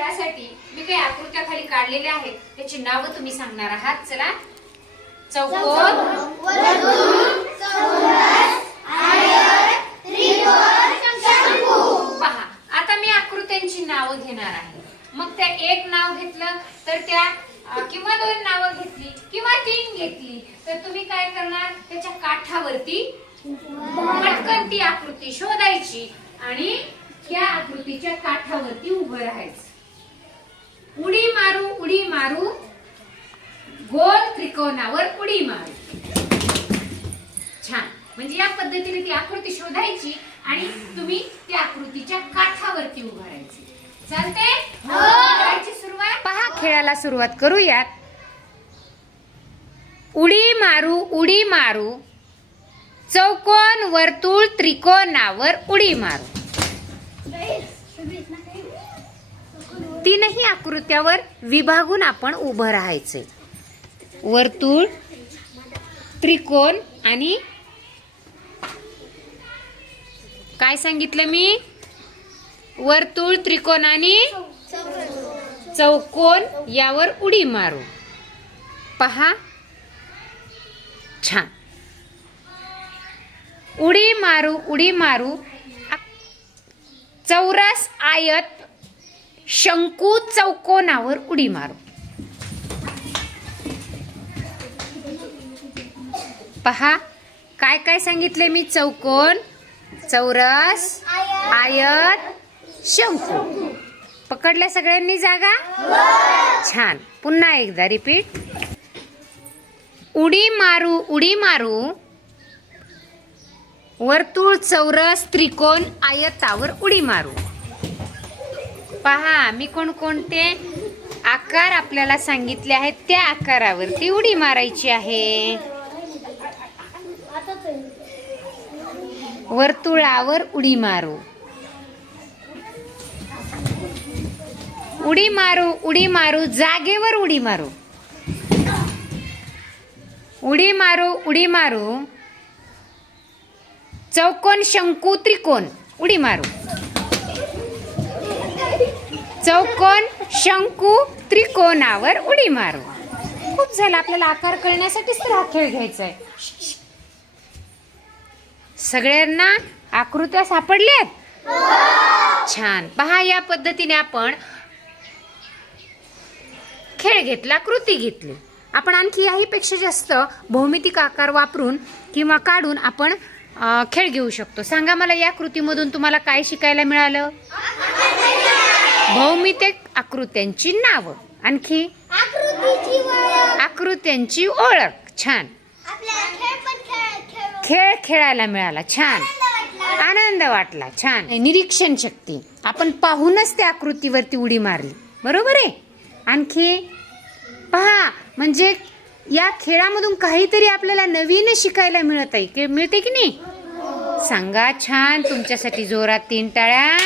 खेळासाठी मी काही आकृत्या खाली काढलेल्या आहेत. त्याची नावं तुम्ही सांगणार आहात. चला. चौकोन पहा आता मी आकृत्यांची नावं घेणार आहे. मग त्या एक नाव घेतलं तर त्या किंवा दोन नावं घेतली किंवा तीन घेतली तर तुम्ही काय करणार? त्याच्या काठावरती पटकन ती आकृती शोधायची आणि त्या आकृतीच्या काठावरती उभं राहायचं. उडी मारू. गोल त्रिकोणावर उडी मारू. छान. म्हणजे या पद्धतीने ती आकृती शोधायची आणि तुम्ही त्या आकृतीच्या काठावरती उभं राहायचे. चालते करायची सुरुवात. पहा खेळाला सुरुवात करूयात. उडी मारू उडी मारू. चौकोन वर्तुळ त्रिकोणावर उडी मारू. तीनही आकृत्यावर विभागून आपण उभं राहायचे. वर्तुळ त्रिकोण आणि काय सांगितलं मी? वर्तुळ त्रिकोण आणि चौकोन यावर उडी मारू. पहा. छान. उडी मारू उडी मारू. चौरस आयत शंकू चौकोनावर उडी मारू. पहा काय काय सांगितले मी? चौकोन चौरस आयत शंकू. पकडल्या सगळ्यांनी जागा? छान. पुन्हा एकदा रिपीट उडी मारू उडी मारू. वर्तुळ चौरस त्रिकोण आयतावर उडी मारू. पहा मी कोणकोणते आकार आपल्याला सांगितले आहेत त्या आकारावरती उडी मारायची आहे. वर्तुळावर उडी मारू. उडी मारू उडी मारू जागेवर उडी मारू. उडी मारू उडी मारू. चौकोन शंकू त्रिकोण उडी मारू. चौकोन शंकू त्रिकोणावर उडी मारू. खूप झालं आपल्याला आकार कळण्यासाठीच तर हा खेळ घ्यायचा आहे सगळ्यांना आकृत्या सापडल्यात? छान. पहा या पद्धतीने आपण खेळ घेतला कृती घेतली. आपण आणखी याहीपेक्षा जास्त भौमितिक आकार वापरून किंवा काढून आपण खेळ घेऊ शकतो. सांगा मला या कृतीमधून तुम्हाला काय शिकायला मिळालं? भौमितिक आकृत्यांची नावं. आणखी? आकृत्यांची ओळख. छान. खेळ खेळायला मिळाला. छान. आनंद वाटला. छान. निरीक्षण शक्ती. आपण पाहूनच त्या आकृतीवरती उडी मारली. बरोबर आहे? आणखी? पहा म्हणजे या खेळामधून काहीतरी आपल्याला नवीन शिकायला मिळत आहे की मिळते की नाही? सांगा. छान. तुमच्यासाठी जोरात तीन टाळ्या.